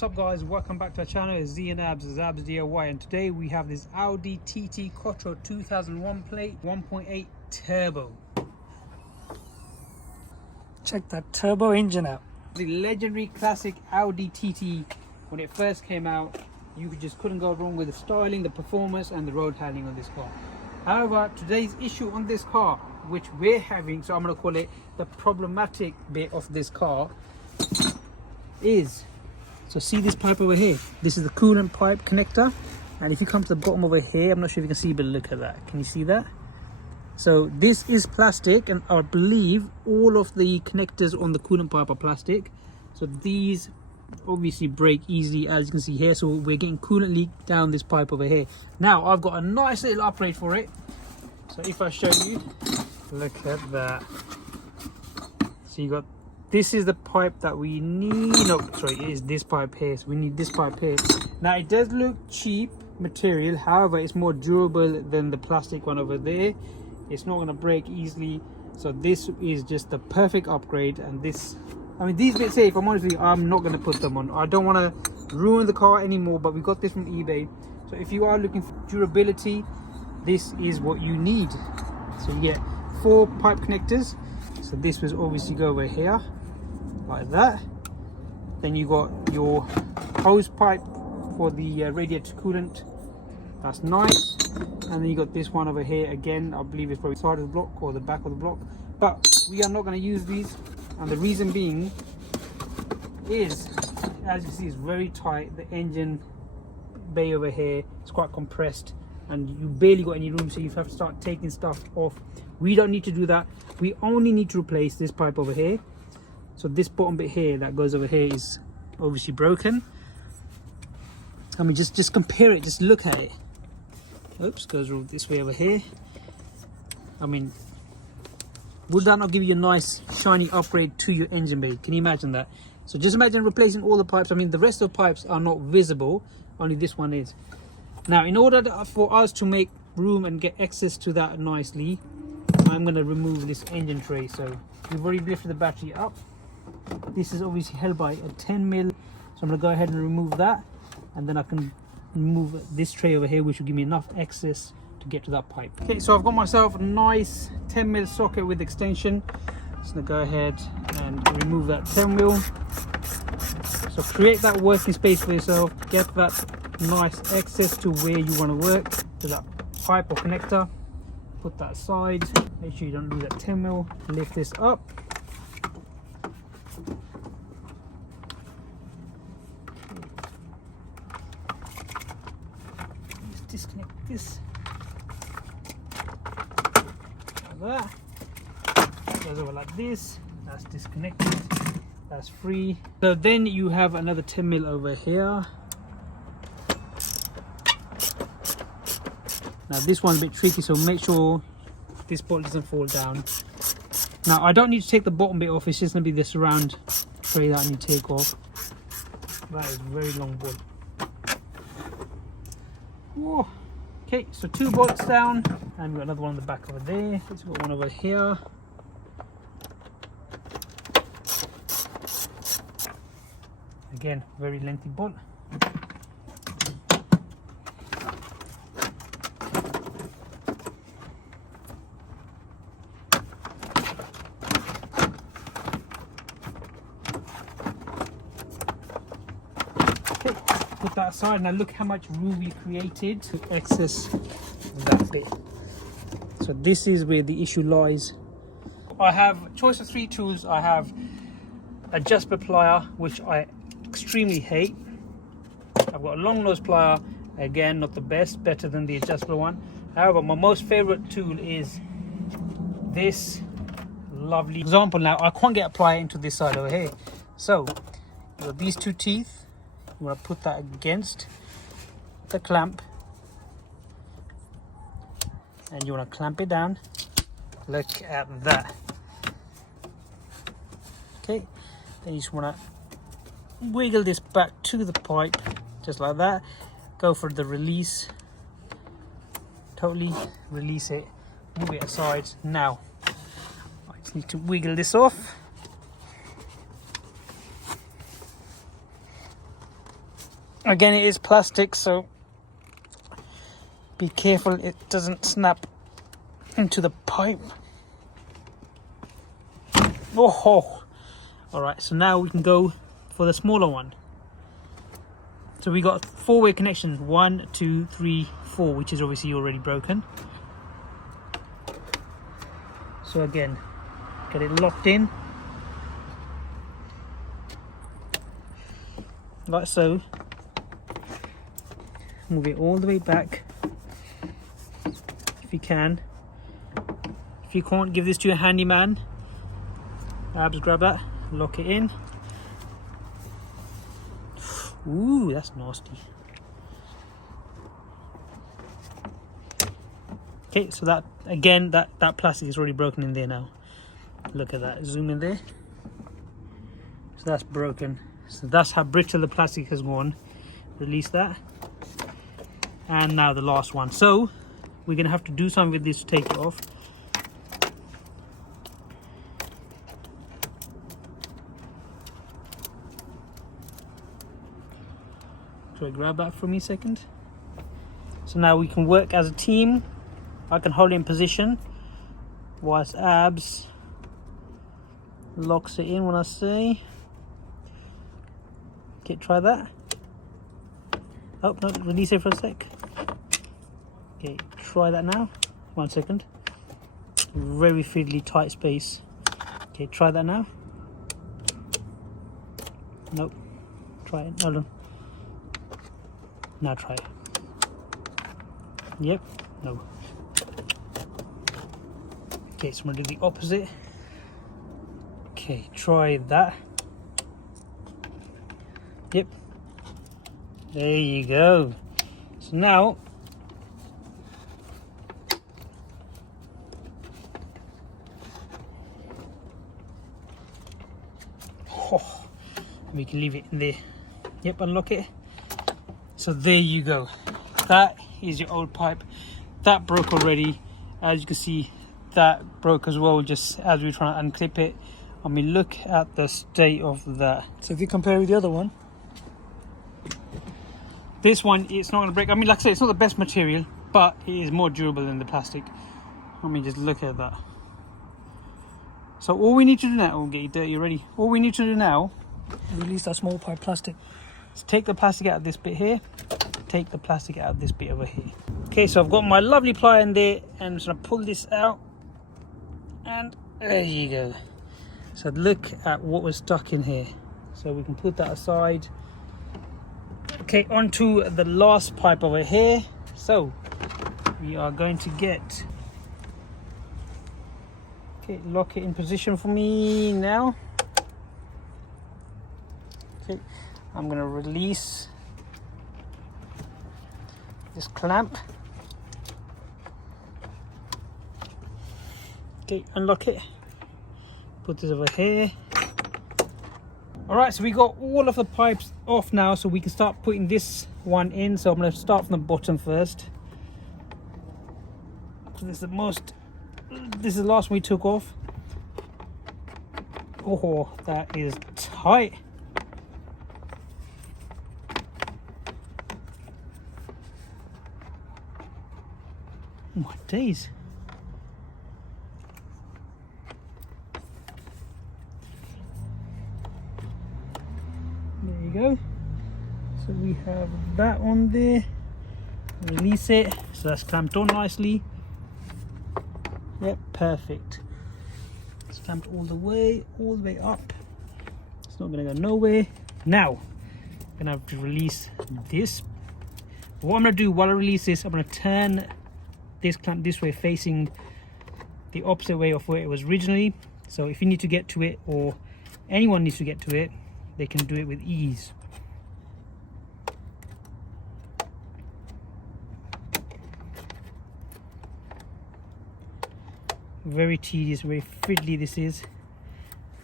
What's up guys, welcome back to our channel. It's Z and Zabz DIY, and today we have this Audi TT Quattro 2001 plate 1.8 turbo. Check that turbo engine out. The legendary classic Audi TT, when it first came out, you just couldn't go wrong with the styling, the performance and the road handling on this car. However, today's issue on this car, which we're having, so I'm going to call it the problematic bit of this car, is, so see this pipe over here, this is the coolant pipe connector, and if you come to the bottom over here, I'm not sure if you can see, but look at that, can you see that? So this is plastic, and I believe all of the connectors on the coolant pipe are plastic, so these obviously break easily, as you can see here. So we're getting coolant leak down this pipe over here. Now I've got a nice little upgrade for it, so if I show you, look at that. So you got, this is the pipe that we need. No, sorry, it is this pipe here. So we need this pipe here. Now it does look cheap material, however it's more durable than the plastic one over there. It's not going to break easily, so this is just the perfect upgrade. And this, I mean, these bits here, if I'm honest with you, I'm not going to put them on. I don't want to ruin the car anymore, but we got this from eBay. So if you are looking for durability, this is what you need. So you get 4 pipe connectors. So this was obviously go over here like that. Then you got your hose pipe for the radiator coolant. That's nice. And then you got this one over here again. I believe it's probably side of the block or the back of the block, but we are not going to use these, and the reason being is, as you see, it's very tight. The engine bay over here is quite compressed and you barely got any room, so you have to start taking stuff off. We don't need to do that. We only need to replace this pipe over here. So this bottom bit here that goes over here is obviously broken. I mean, just compare it, just look at it. Oops, goes all this way over here. I mean, would that not give you a nice shiny upgrade to your engine bay? Can you imagine that? So just imagine replacing all the pipes. I mean, the rest of the pipes are not visible, only this one is. Now, in order for us to make room and get access to that nicely, I'm going to remove this engine tray. So we've already lifted the battery up. This is obviously held by a 10mm, so I'm going to go ahead and remove that, and then I can remove this tray over here, which will give me enough access to get to that pipe. Okay, so I've got myself a nice 10mm socket with extension. Just going to go ahead and remove that 10mm. So create that working space for yourself, get that nice access to where you want to work, to that pipe or connector. Put that aside, make sure you don't lose that 10mm. Lift this up. Just disconnect this. Like that. Goes over like this. That's disconnected. That's free. So then you have another 10mm over here. Now this one's a bit tricky, so make sure this bolt doesn't fall down. Now I don't need to take the bottom bit off, it's just going to be the surround tray that I need to take off. That is a very long bolt. Whoa. Okay, so 2 bolts down, and we've got another one on the back over there. Let's put one over here. Again, very lengthy bolt. Put that aside. Now look how much room we created to access that bit. So this is where the issue lies. I have a choice of 3 tools. I have a adjustable plier, which I extremely hate. I've got a long nose plier, again not the best, better than the adjustable one. However, my most favorite tool is this lovely example. Now I can't get a plier into this side over here, so you've got these 2 teeth. I'm going to put that against the clamp, and you want to clamp it down. Look at that. Okay, then you just want to wiggle this back to the pipe, just like that. Go for the release, totally release it, move it aside. Now I just need to wiggle this off. Again, it is plastic, so be careful it doesn't snap into the pipe. Oh, all right, so now we can go for the smaller one. So we got 4-way connections, 1, 2, 3, 4, which is obviously already broken. So again, get it locked in like so. Move it all the way back if you can. If you can't, give this to a handyman. Abs, grab that, lock it in. Ooh, that's nasty. Okay, so that again, that plastic is already broken in there now. Look at that, zoom in there. So that's broken. So that's how brittle the plastic has gone. Release that. And now the last one. So we're gonna have to do something with this to take it off. Try to grab that for me a second. So now we can work as a team. I can hold it in position whilst Abs locks it in when I say. Okay, try that. Oh, no, release it for a sec. Okay, try that now. 1 second. Very fiddly, tight space. Okay, try that now. Nope. Try it. Hold on. Now try it. Yep. No. Okay, so I'm going to do the opposite. Okay, try that. Yep. There you go. So now, we can leave it in there. Yep, unlock it. So there you go. That is your old pipe. That broke already. As you can see, that broke as well just as we were trying to unclip it. I mean, look at the state of that. So if you compare with the other one, this one, it's not going to break. I mean, like I said, it's not the best material, but it is more durable than the plastic. I mean, just look at that. So all we need to do now, we'll get you dirty already. All we need to do now, release that small pipe plastic. is take the plastic out of this bit here, take the plastic out of this bit over here. Okay, so I've got my lovely plier in there, and I'm just going to pull this out, and there you go. So look at what was stuck in here. So we can put that aside. Okay, onto the last pipe over here. So we are going to get, okay, lock it in position for me now. Okay, I'm going to release this clamp. Okay, unlock it. Put this over here. Alright, so we got all of the pipes off now, so we can start putting this one in. So I'm going to start from the bottom first. So this is the last one we took off. Oh, that is tight. Oh my days. There you go. So we have that on there. Release it. So that's clamped on nicely. Yep, perfect. It's clamped all the way up. It's not going to go nowhere. Now, I'm going to have to release this. What I'm going to do while I release this, I'm going to turn this clamp this way, facing the opposite way of where it was originally. So if you need to get to it, or anyone needs to get to it, they can do it with ease. Very tedious, very fiddly this is.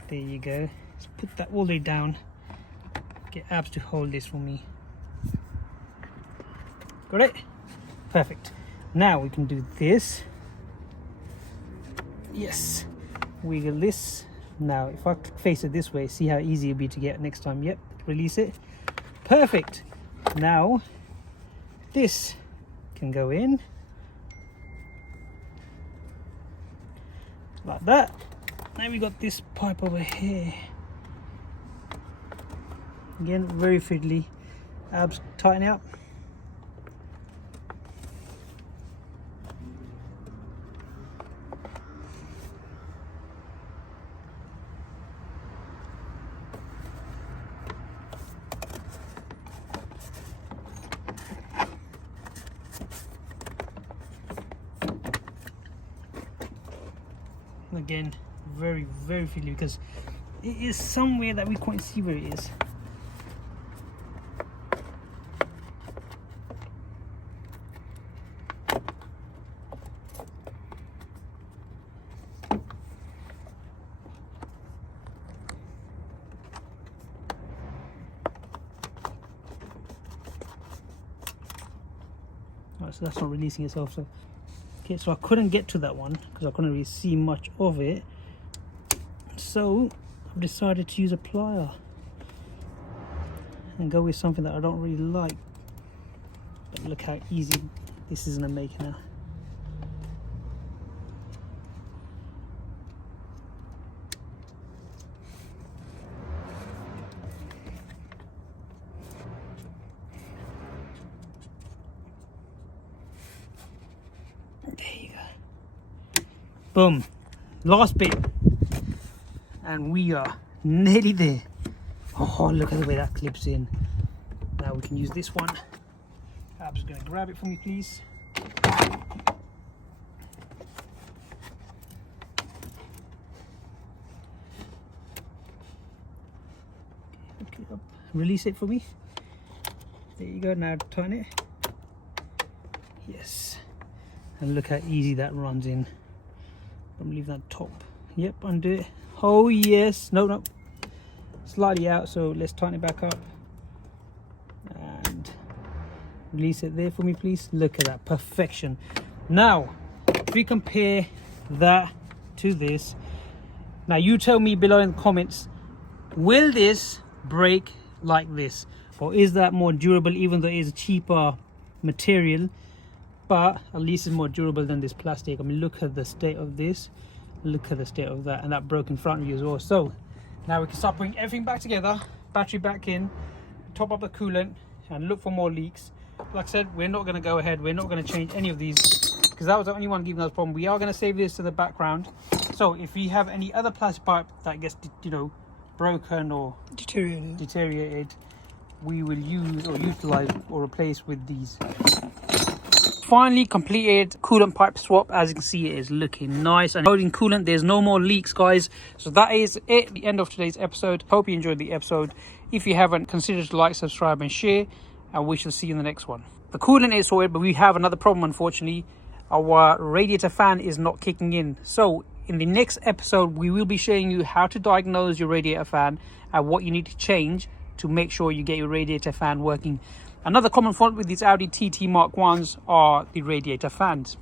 There you go. Let's put that all the way down. Get Abs to hold this for me. Got it? Perfect. Now we can do this. Yes. Wiggle this. Now if I face it this way, see how easy it'll be to get next time. Yep. Release it. Perfect. Now this can go in like that. Now we got this pipe over here. Again, very fiddly. Abs, tighten it up. Again, very fiddly because it is somewhere that we can't see where it is. Right, so that's not releasing itself. So okay, so I couldn't get to that one because I couldn't really see much of it. So I've decided to use a plier and go with something that I don't really like. But look how easy this is gonna make now. There you go. Boom. Last bit. And we are nearly there. Oh, look at the way that clips in. Now we can use this one. I'm just going to grab it for me, please. Okay, up. Release it for me. There you go. Now turn it. Yes. And look how easy that runs in. Don't leave that top. Yep, undo it. Oh yes. No. Slightly out, so let's tighten it back up. And release it there for me, please. Look at that. Perfection. Now, if we compare that to this. Now, you tell me below in the comments, will this break like this? Or is that more durable, even though it is a cheaper material? But at least it's more durable than this plastic. I mean, look at the state of this. Look at the state of that, and that broke in front of you as well. So now we can start putting everything back together, battery back in, top up the coolant, and look for more leaks. Like I said, we're not going to go ahead. We're not going to change any of these because that was the only one giving us a problem. We are going to save this to the background. So if we have any other plastic pipe that gets, you know, broken or deteriorated, we will use or utilize or replace with these. Finally completed coolant pipe swap. As you can see, it is looking nice and holding coolant. There's no more leaks, guys. So that is it, the end of today's episode. Hope you enjoyed the episode. If you haven't, consider to like, subscribe and share, and we shall see you in the next one. The coolant is sorted, but we have another problem, unfortunately. Our radiator fan is not kicking in. So in the next episode, we will be showing you how to diagnose your radiator fan and what you need to change to make sure you get your radiator fan working. Another common fault with these Audi TT Mark 1s are the radiator fans.